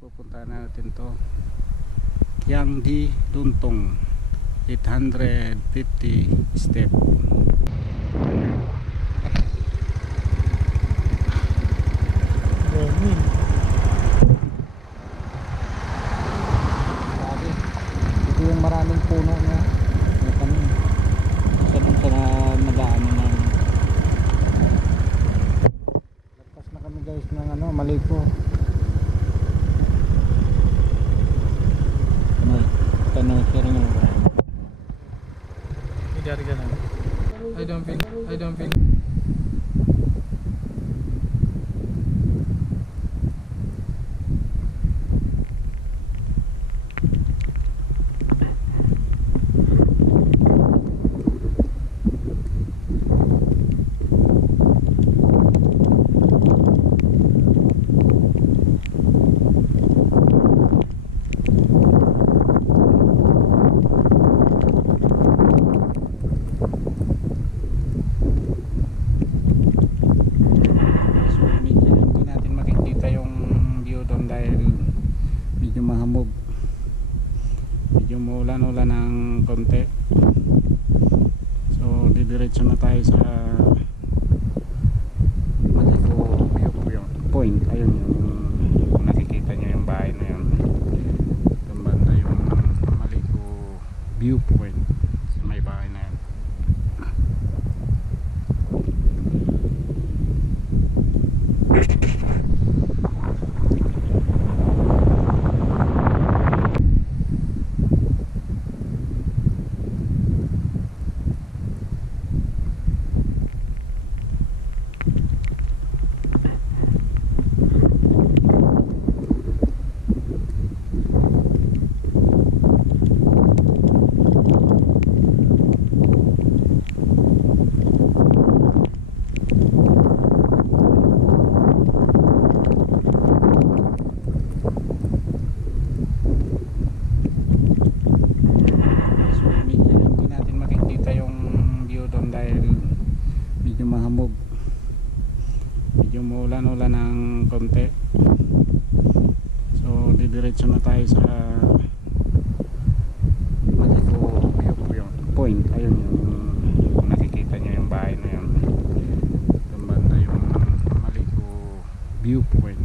pupuntahan natin to Yang di Duntong 850 step. Ito yung maraming puno niya. Isa dun sa nadaanan namin. Lagpas na kami guys ng Maliko. Tanong siya rin yung I don't feel mahamog, medyo maulan-ulan ng konti, so didiretso na tayo sa Maliko Point. Ayun yung nakikita nyo yung bahay na yun, yung banda yung Maliko Viewpoint, may bahay na yun. Mahamog, medyo maulan-ulan ng konti, so didiretso na tayo sa Maliko Point. Ayun yung nakikita nyo yung bahay na yun, yung banda yung Maliko Viewpoint.